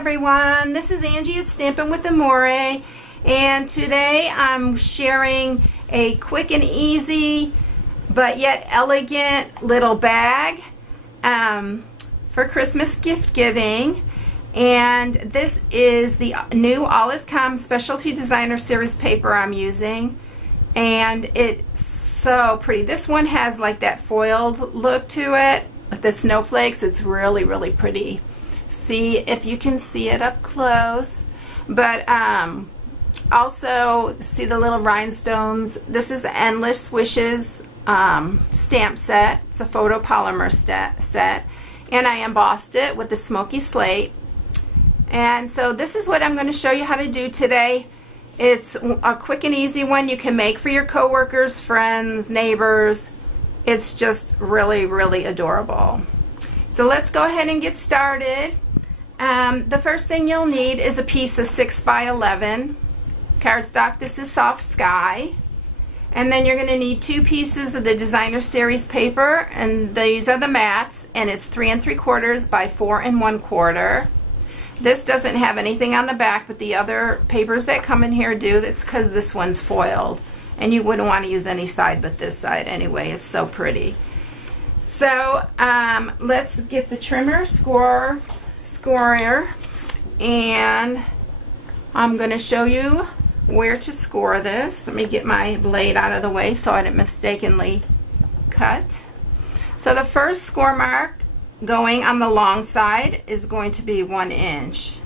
everyone, this is Angie at Stampin' with Amore, and today I'm sharing a quick and easy but yet elegant little bag for Christmas gift giving. And this is the new All Is Calm Specialty Designer Series paper I'm using, and it's so pretty. This one has like that foiled look to it with the snowflakes. It's really pretty. See if you can see it up close, but also see the little rhinestones. This is the Endless Wishes stamp set. It's a photopolymer set, and I embossed it with the smoky slate. And so this is what I'm going to show you how to do today. It's a quick and easy one you can make for your coworkers, friends, neighbors. It's just really adorable. So let's go ahead and get started. The first thing you'll need is a piece of 6 by 11 cardstock. This is Soft Sky. And then you're going to need 2 pieces of the Designer Series paper, and these are the mats, and it's 3 3/4 by 4 1/4. This doesn't have anything on the back, but the other papers that come in here do. That's because this one's foiled, and you wouldn't want to use any side but this side anyway. It's so pretty. So let's get the trimmer scorer, and I'm going to show you where to score this. Let me get my blade out of the way so I didn't mistakenly cut. So the first score mark going on the long side is going to be 1 inch.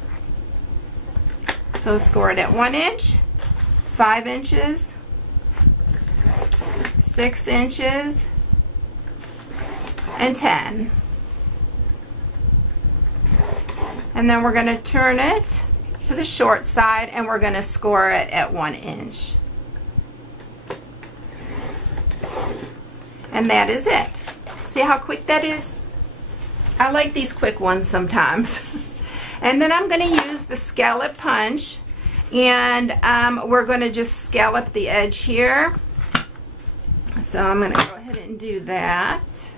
So score it at 1 inch, 5 inches, 6 inches, and 10. And then we're going to turn it to the short side, and we're going to score it at 1 inch. And that is it. See how quick that is? I like these quick ones sometimes. And then I'm going to use the scallop punch, and we're going to just scallop the edge here. So I'm going to go ahead and do that.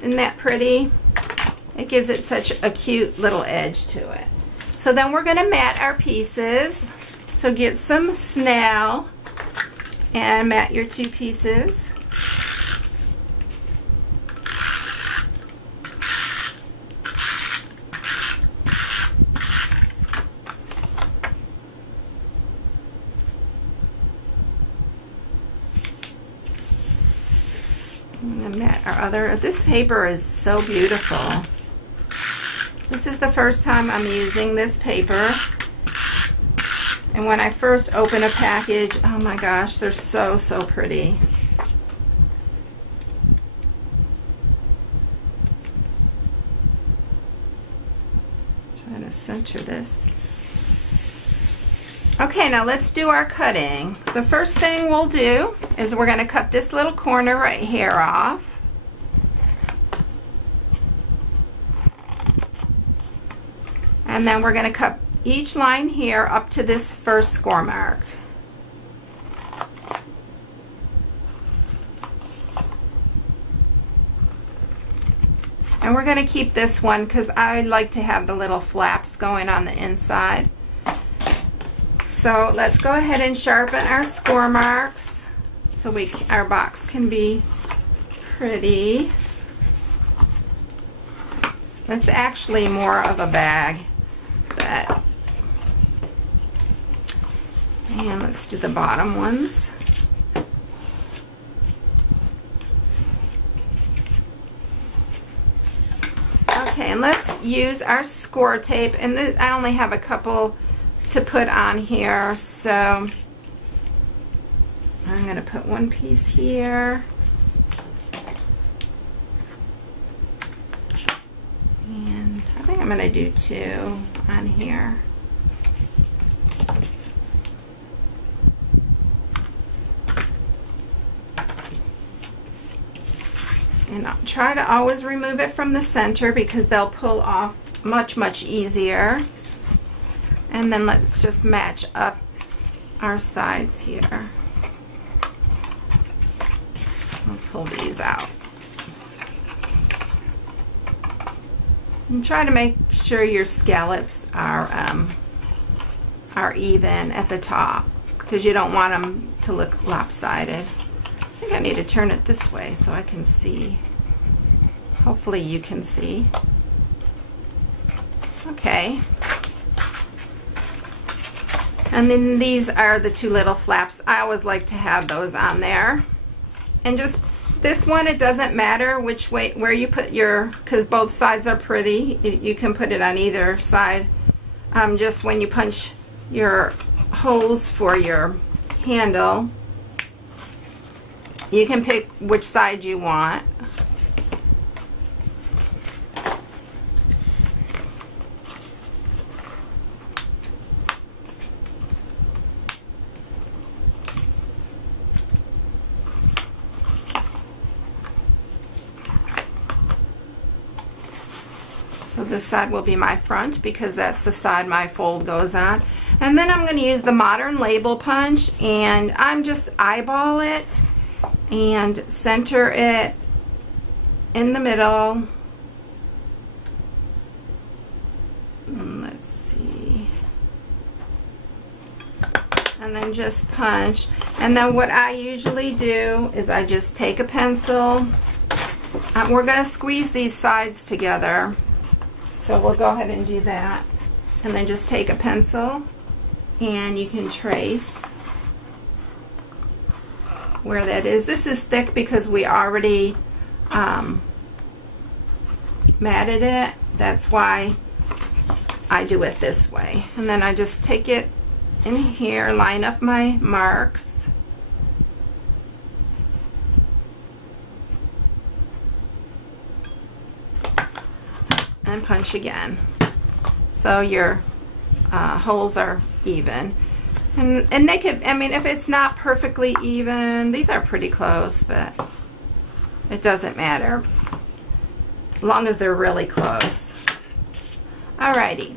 Isn't that pretty? It gives it such a cute little edge to it. So then we're going to mat our pieces. So get some snail and mat your 2 pieces. And mat our other. This paper is so beautiful. This is the first time I'm using this paper, and when I first open a package, oh my gosh, they're so pretty. Trying to center this. Okay, now let's do our cutting. The first thing we'll do is we're going to cut this little corner right here off. And then we're going to cut each line here up to this first score mark. And we're going to keep this one because I like to have the little flaps going on the inside. So let's go ahead and sharpen our score marks so our box can be pretty. It's actually more of a bag. And let's do the bottom ones. Okay, and let's use our score tape, and I only have a couple to put on here, so I'm going to put 1 piece here, and I think I'm going to do 2 on here. And I'll try to always remove it from the center because they'll pull off much easier. And then let's just match up our sides here. I'll pull these out. And try to make sure your scallops are even at the top, because you don't want them to look lopsided. I think I need to turn it this way so I can see. Hopefully you can see. Okay. And then these are the two little flaps. I always like to have those on there. And just this one, it doesn't matter which way, where you put your, because both sides are pretty. You can put it on either side. Just when you punch your holes for your handle, you can pick which side you want. So this side will be my front because that's the side my fold goes on. And then I'm going to use the modern label punch, and I'm just eyeball it and center it in the middle. Let's see. And then just punch. And then what I usually do is I just take a pencil. We're going to squeeze these sides together. So we'll go ahead and do that. And then just take a pencil and you can trace where that is. This is thick because we already matted it. That's why I do it this way. And then I just take it in here, line up my marks. And punch again. So your holes are even. And they could, I mean, if it's not perfectly even, these are pretty close, but it doesn't matter as long as they're really close. Alrighty.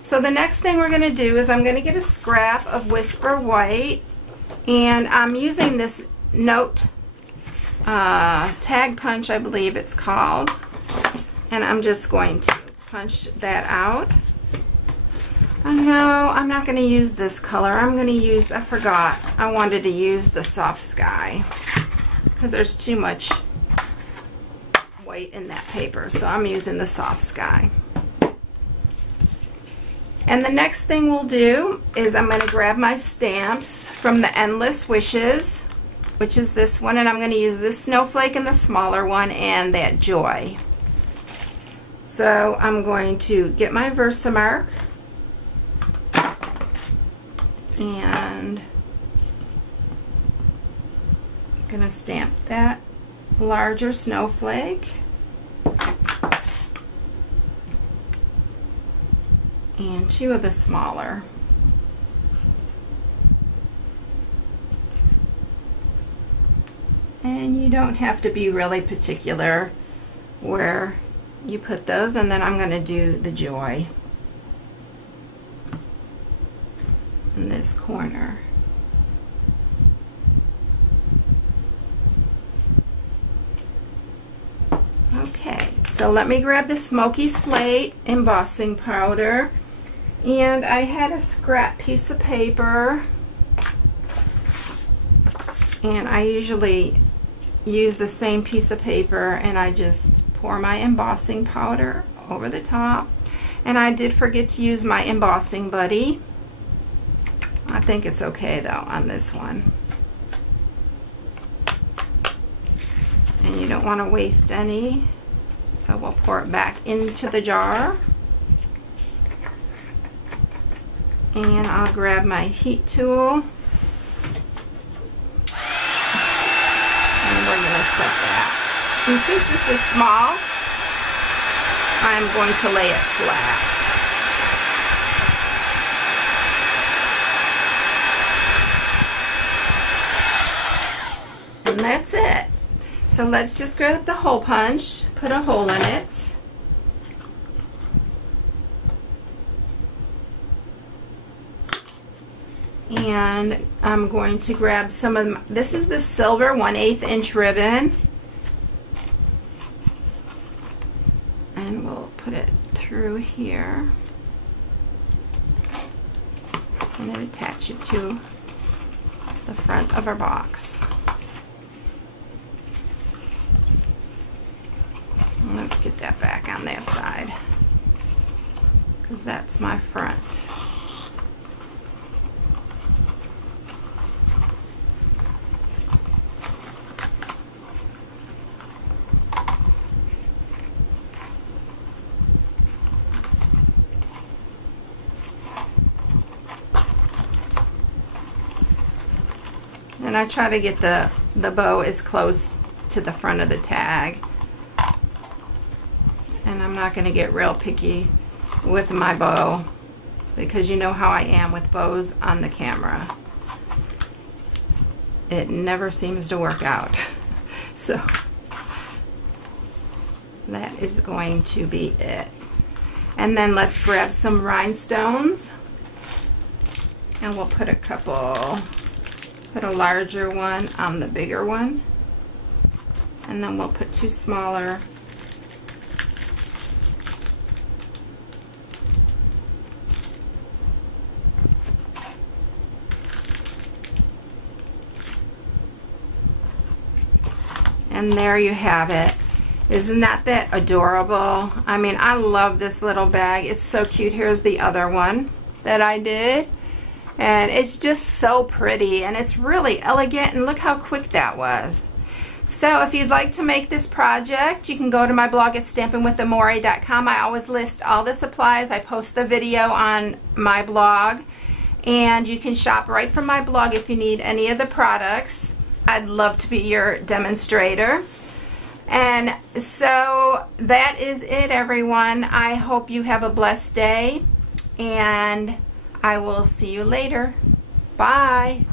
So the next thing we're going to do is I'm going to get a scrap of Whisper White, and I'm using this note tag punch, I believe it's called. And I'm just going to punch that out. No, I'm not going to use this color. I'm going to use, I forgot, I wanted to use the Soft Sky because there's too much white in that paper. So I'm using the Soft Sky. And the next thing we'll do is I'm going to grab my stamps from the Endless Wishes, which is this one, and I'm going to use this snowflake and the smaller one and that joy. So I'm going to get my Versamark and I'm going to stamp that larger snowflake and two of the smaller. And you don't have to be really particular where you put those, and then I'm going to do the joy in this corner. Okay, so let me grab the Smoky Slate embossing powder, and I had a scrap piece of paper, and I usually use the same piece of paper, and I just pour my embossing powder over the top. And I did forget to use my embossing buddy. I think it's okay though on this one. And you don't want to waste any, so we'll pour it back into the jar. And I'll grab my heat tool, and we're going to set that. And since this is small, I'm going to lay it flat. And that's it. So let's just grab the hole punch, put a hole in it. And I'm going to grab some of this is the silver 1/8 inch ribbon, and we'll put it through here and then attach it to the front of our box. And let's get that back on that side, because that's my front. And I try to get the bow as close to the front of the tag. And I'm not going to get real picky with my bow, because you know how I am with bows on the camera. It never seems to work out. So that is going to be it. And then let's grab some rhinestones, and we'll put a larger one on the bigger one, and then we'll put 2 smaller and there you have it. Isn't that adorable? I mean, I love this little bag. It's so cute. Here's the other one that I did. And it's just so pretty, and it's really elegant, and look how quick that was. So if you'd like to make this project, you can go to my blog at stampinwithamore.com. I always list all the supplies. I post the video on my blog, and you can shop right from my blog if you need any of the products. I'd love to be your demonstrator. And so that is it, everyone. I hope you have a blessed day, and I will see you later. Bye.